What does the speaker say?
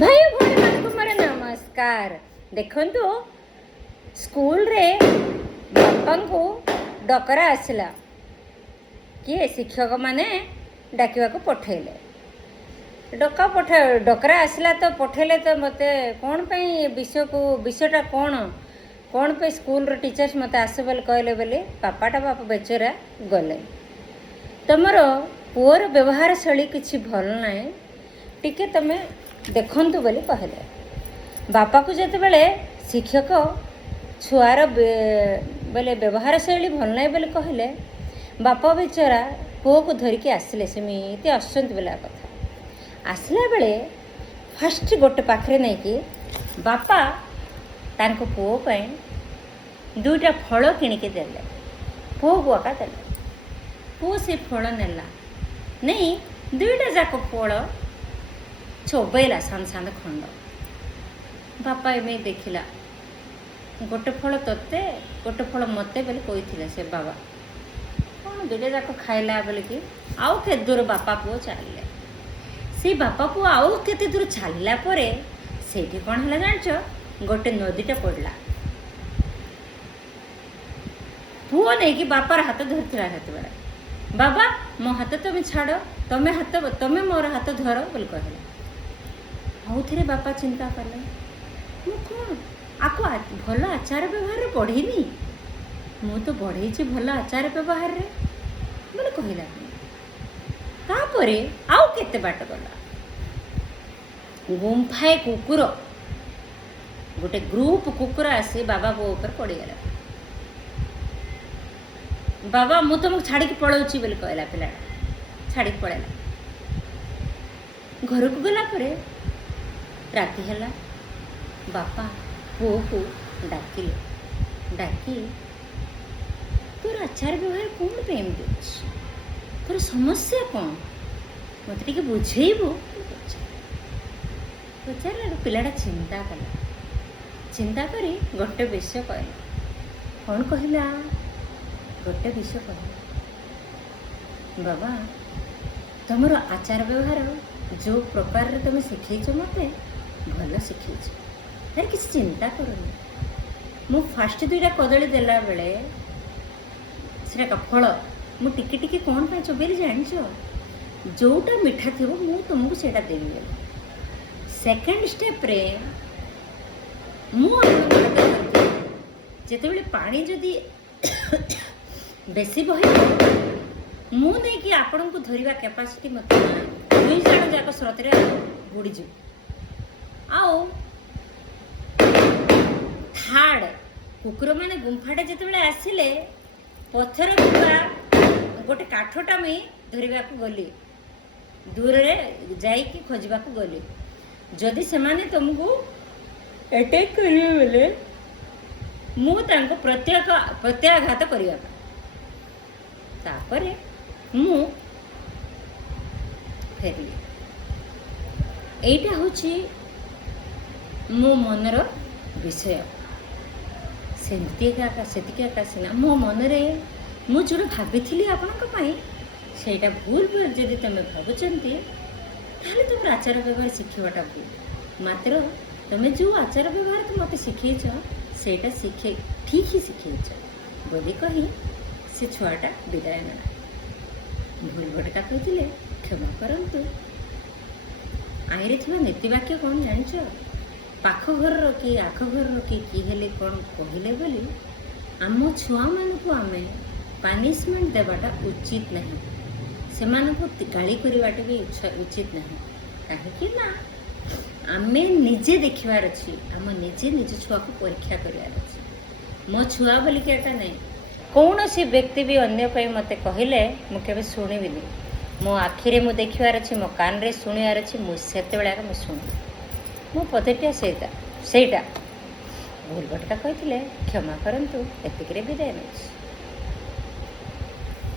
भाई भौणी मानकु मोर नमस्कार। देखंतु स्कूल रे बापा को डकरा आसला किए शिक्षक माने डाकिवा को पठेले डकरा आसला तो पठेले तो मते कौन पे विषयटा कौन पे स्कूल रो टीचर्स मते आसे बोले कहले बोले बापा बेचारा गले तुमर पुअर व्यवहार शैली किसी भल ना टिके तमें देखंतु बोली कहले बापा को जिते बड़े शिक्षक छुआर बोले व्यवहार शैली भल ना बोले कहले बापा बेचारा पुओ को धरिकी आसिले सेमती आसुँच बोला कथा आसला बेले फास्ट गोटे पाखे नहीं कि बापा तांको पुओ पाई दुईटा फल किणिके देले पुओ को आका देले पुओ से फल नेला नहीं दुईटा जाक फल चोबैला सान्द सान्द खंड बापा एम देखला गोटे फल तोते गोटे फल मते बोले कही से बाबा कौन दुईटा जाक खाइला बोले कि आउ के दूर बापा पुओ चलिए से बापा पुओ आउ केते दूर चलला परे सेठी कौन है जान गोटे नदीटा पड़ला पुओ नहीं कि बापार हाथ धरता हाथ बेड़ा बाबा मो हाथ तुम छाड़ तमें मोर हाथ धर बोल कहला आउ थे बापा चिंता कले मु कौन आपको भल आचार व्यवहार पढ़ीनी मु तो बढ़े भल आचार व्यवहार रे बोले कहला तापर आउ केते बाट गला गुंफाए कुकुर गोटे ग्रुप कुकुर आसी बाबा को ऊपर पड़गला बाबा मु तुमको छाड़ी पलाऊची बोले कहला पिला छाड़ी पड़ेला घर को गला परे राति है बापा पुओ को डाकिले डाकी तोर आचार व्यवहार कौन पे तोर समस्या कौन मत टे बुझेबू पचार पिलाटा चिंता कला चिंता करी गोटे विषय कहला कौन कहला गोटे विषय कहला बाबा तुमर आचार व्यवहार जो प्रकार तुम शिखेच मत भल शिखेच तार किसी चिंता करूनी मु फास्ट दुईटा कदली देला बेले सेटा फल मु टिके टिके कौन पाई चोबेली जानिछ जोटा मिठा थी मु तुमको सेटा देवी बोले सेकेंड स्टेप रे जिते पानी जदि बेसी बहे मु नहीं कि आपण को धरिबा कैपेसिटी मत दुई जण जाक स्रोत रे बुड़ी जी आओ थार्ड कुकुर माने गुंफाटे जिते आसिले पत्थर गुफा गोटे काठटा मुई धरिबा को गली दूर रे जाइकी खोजबा को गली जदि से माने तुमको अटैक करिए बोले मु तांको प्रत्याघात करिया तापरे मु फेरली एटा होची मो मनर विषय सेतिका सिना मो मनरे मु जो भाभी आपणक पाई सेटा भूल भूल जदि तुम भावुचंती ताहले तुम आचार व्यवहार शिखवाटा भूल मात्र तुम जो आचार व्यवहार तो मत शिखेच सेटा शिखे ठीक ही शिखेच बोली कही से छुआटा विदाय नेला भूल भटका कहते क्षमा करंतु आईरे थिबा नीतिवाक्य कौन जानिछ पाख घर कि आख घर कि हेले कौन कहले बोली आम छुआ मानकु आमे पनिशमेंट देवाटा उचित नहीं से गाड़ी करवाटा भी उचित नहीं कहीं ना आमे निजे देखिबार अच्छी आम निजे निज छुआ को परीक्षा करार अच्छी मो छुआ बोलिक एटा नहीं कौन सी व्यक्ति भी अन्य कोई मत कहले मुझे शुणिबी मो आखिरे मु देखिबार अच्छी मो कान रे शुणिबार अच्छी मुझे मुझे शुणी मो पदटिया सेटा भूल भटका कहते क्षमा करंतु एतिक विदाय नहीं।